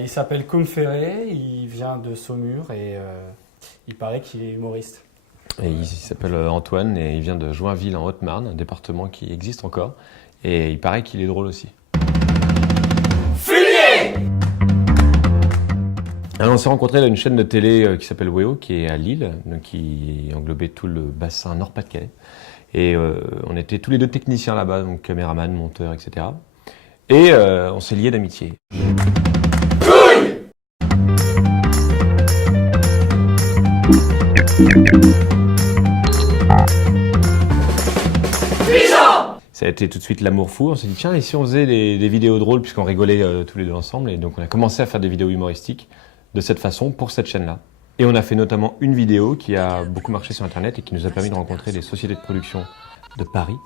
Il s'appelle Côme Ferré, il vient de Saumur et il paraît qu'il est humoriste. Et il s'appelle Antoine et il vient de Joinville en Haute-Marne, un département qui existe encore. Et il paraît qu'il est drôle aussi. Alors on s'est rencontrés dans une chaîne de télé qui s'appelle WEO, qui est à Lille, donc qui englobait tout le bassin Nord-Pas-de-Calais. Et on était tous les deux techniciens là-bas, donc caméraman, monteur, etc. Et on s'est liés d'amitié. Ça a été tout de suite l'amour fou. On s'est dit tiens, et si on faisait des vidéos drôles, puisqu'on rigolait tous les deux ensemble. Et donc on a commencé à faire des vidéos humoristiques de cette façon pour cette chaîne-là. Et on a fait notamment une vidéo qui a beaucoup marché sur Internet et qui nous a permis de rencontrer des sociétés de production de Paris.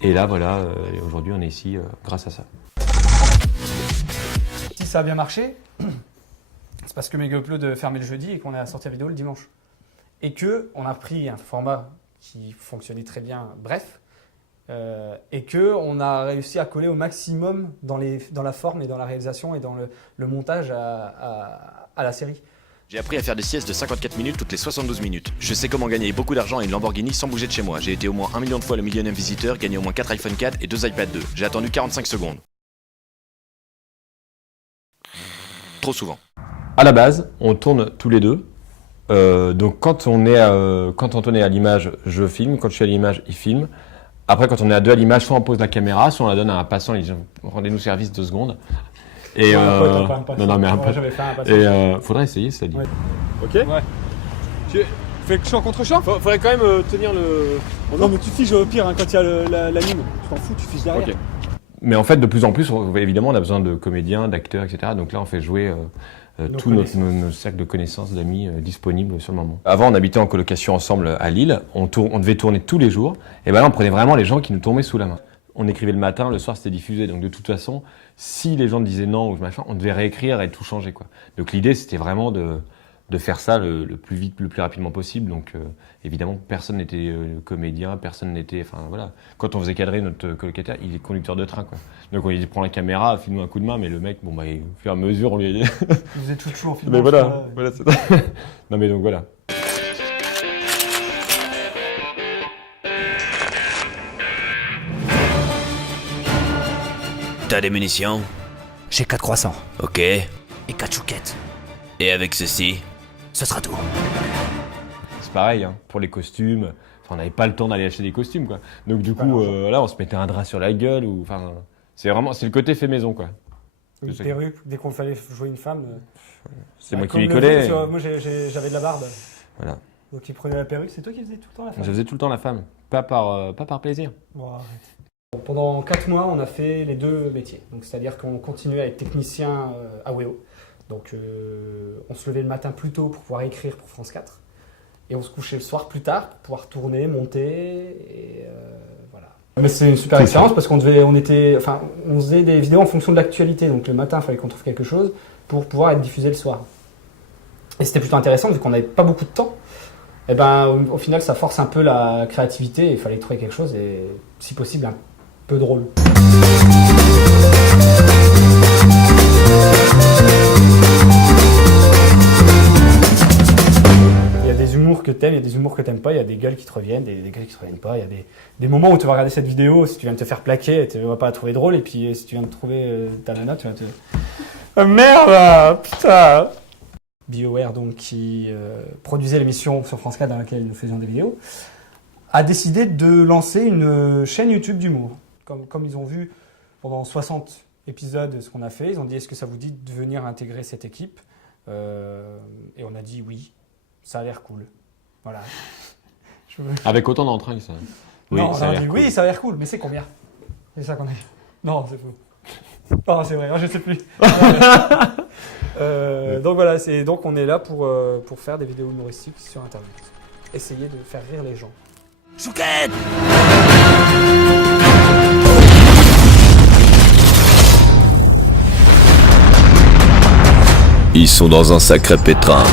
Et là, voilà, aujourd'hui on est ici grâce à ça. Si ça a bien marché, c'est parce que Méga Upload de fermer le jeudi et qu'on a sorti la vidéo le dimanche. Et qu'on a pris un format qui fonctionnait très bien, bref, et qu'on a réussi à coller au maximum dans la forme et dans la réalisation et dans le montage à la série. J'ai appris à faire des siestes de 54 minutes toutes les 72 minutes. Je sais comment gagner beaucoup d'argent et une Lamborghini sans bouger de chez moi. J'ai été au moins 1 million de fois le millionième visiteur, gagné au moins 4 iPhone 4 et 2 iPad 2. J'ai attendu 45 secondes. Trop souvent. À la base, on tourne tous les deux. Donc quand Antoine est à l'image, je filme. Quand je suis à l'image, il filme. Après, quand on est à deux à l'image, soit on pose la caméra, soit on la donne à un passant et il dit rendez-nous service 2 secondes. Et non, mais un pote. Et faudrait essayer, ça dit. Ouais. Ok. Ouais. Tu fais champ contre champ. Faudrait quand même tenir le. Non, mais tu fiches au pire hein, quand il y a la ligne. Tu t'en fous, tu fiches derrière. Okay. Mais en fait, de plus en plus, évidemment, on a besoin de comédiens, d'acteurs, etc. Donc là, on fait jouer tout nos cercles de connaissances, d'amis disponibles sur le moment. Avant, on habitait en colocation ensemble à Lille. On devait tourner tous les jours. Et ben là, on prenait vraiment les gens qui nous tombaient sous la main. On écrivait le matin, le soir, c'était diffusé. Donc de toute façon, si les gens disaient non ou machin, on devait réécrire et tout changer, quoi. Donc l'idée, c'était vraiment de faire ça le plus vite, le plus rapidement possible. Donc évidemment, personne n'était comédien, personne n'était... Enfin voilà, quand on faisait cadrer notre colocataire, il est conducteur de train, quoi. Donc on lui dit prends la caméra, filme un coup de main, mais le mec, bon bah, au fur et à mesure, on lui a dit... Vous êtes toujours en film. Mais voilà, c'est ça. Non mais donc voilà. T'as des munitions? J'ai 4 croissants. Ok. Et 4 chouquettes. Et avec ceci? Ce sera tout. C'est pareil, hein, pour les costumes. Enfin, on n'avait pas le temps d'aller acheter des costumes, quoi. Donc du coup, là, on se mettait un drap sur la gueule. Enfin, c'est le côté fait maison, quoi. Une perruque, dès qu'on fallait jouer une femme. C'est moi qui m'y collais. Moi, j'avais de la barbe. Voilà. Donc il prenait la perruque, c'est toi qui faisais tout le temps la femme? Je faisais tout le temps la femme, pas par plaisir. Bon, arrête. Pendant 4 mois, on a fait les deux métiers. Donc, c'est-à-dire qu'on continuait à être technicien à WEO. Donc, on se levait le matin plus tôt pour pouvoir écrire pour France 4. Et on se couchait le soir plus tard pour pouvoir tourner, monter. Et voilà. Mais c'est une super expérience parce qu'on faisait des vidéos en fonction de l'actualité. Donc, le matin, il fallait qu'on trouve quelque chose pour pouvoir être diffusé le soir. Et c'était plutôt intéressant vu qu'on n'avait pas beaucoup de temps. Et ben, au final, ça force un peu la créativité. Il fallait trouver quelque chose et, si possible, un peu drôle. Il y a des humours que t'aimes, il y a des humours que t'aimes pas, il y a des gueules qui te reviennent, des gueules qui te reviennent pas. Il y a des moments où tu vas regarder cette vidéo, si tu viens de te faire plaquer, tu vas pas la trouver drôle, et puis si tu viens de trouver ta nana, tu vas te... Oh merde, putain. BioWare, donc, qui produisait l'émission sur France 4 dans laquelle nous faisions des vidéos, a décidé de lancer une chaîne YouTube d'humour. Comme ils ont vu pendant 60 épisodes ce qu'on a fait, ils ont dit est-ce que ça vous dit de venir intégrer cette équipe et on a dit oui, ça a l'air cool. Voilà. Avec autant d'entrain que ça. Oui, non, ça a l'air cool. Oui, ça a l'air cool, mais c'est combien? C'est ça qu'on a dit. Non, c'est faux. Non, c'est vrai, je sais plus. Donc voilà, donc on est là pour faire des vidéos humoristiques sur Internet. Essayer de faire rire les gens. Chouquette! Ils sont dans un sacré pétrin.